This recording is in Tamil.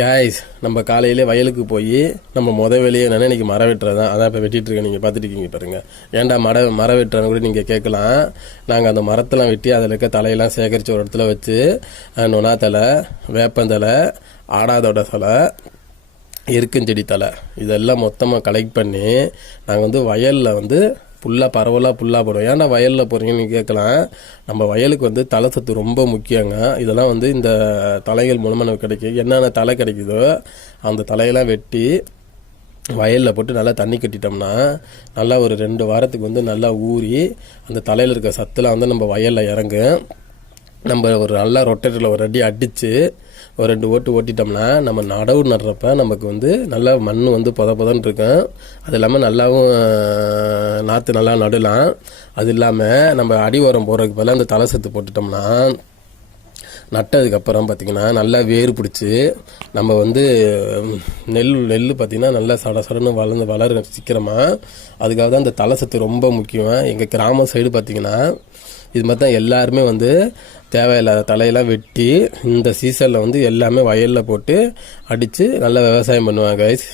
காய்ஸ், நம்ம காலையிலே வயலுக்கு போய் நம்ம வேலையே என்னன்னா இன்னைக்கு மரம் வெட்டுறது தான். அதான் இப்போ வெட்டிட்டு இருக்கேன். நீங்கள் பார்த்துட்டு இருக்கீங்க பாருங்க. ஏன்டா மரம் வெட்டுறன்னு கூட நீங்கள் கேட்கலாம். நாங்கள் அந்த மரத்தெல்லாம் வெட்டி அதில் இருக்க தலையெல்லாம் சேகரித்து ஒரு இடத்துல வச்சு நொனா தலை, வேப்பந்தலை, ஆடாதோட தலை, எருக்கஞ்செடி தலை இதெல்லாம் மொத்தமாக கலெக்ட் பண்ணி நாங்கள் வயலில் பரவலாக புல்லாக போடுவோம். ஏன்னா வயலில் போகிறீங்கன்னு கேட்கலாம். நம்ம வயலுக்கு தலை சத்து ரொம்ப முக்கியங்க. இதெல்லாம் இந்த தலைகள் மூலமாக நமக்கு கிடைக்கும். என்னென்ன தலை கிடைக்குதோ அந்த தலையெல்லாம் வெட்டி வயலில் போட்டு நல்லா தண்ணி கட்டிட்டோம்னா நல்லா ஒரு 2 வாரத்துக்கு நல்லா ஊறி அந்த தலையில் இருக்க சத்துலாம் நம்ம வயலில் இறங்கும். நம்ம ஒரு நல்லா ரொட்டேட்டரில் ஒரு அடி அடித்து ஒரு 2 ஓட்டு ஓட்டிட்டோம்னா நம்ம நடவு நடுறப்ப நமக்கு நல்லா மண் புதன்னு இருக்கும். அது இல்லாமல் நல்லாவும் நாற்று நல்லா நடலாம். அது இல்லாமல் நம்ம அடி உரம் போடுறதுக்கு பதிலாக அந்த தலை சத்து போட்டுட்டோம்னா நட்டதுக்கப்புறம் பார்த்திங்கன்னா நல்லா வேர் பிடிச்சி நம்ம நெல் பார்த்திங்கன்னா நல்லா சடன்னு வளர சீக்கிரமாக. அதுக்காக தான் இந்த தலை சத்து ரொம்ப முக்கியம். எங்கள் கிராம சைடு பார்த்திங்கன்னா இது மாதிரி தான் எல்லாருமே தேவையில்லாத தலையெல்லாம் வெட்டி இந்த சீசனில் எல்லாமே வயலில் போட்டு அடித்து நல்லா விவசாயம் பண்ணுவாங்க கைஸ்.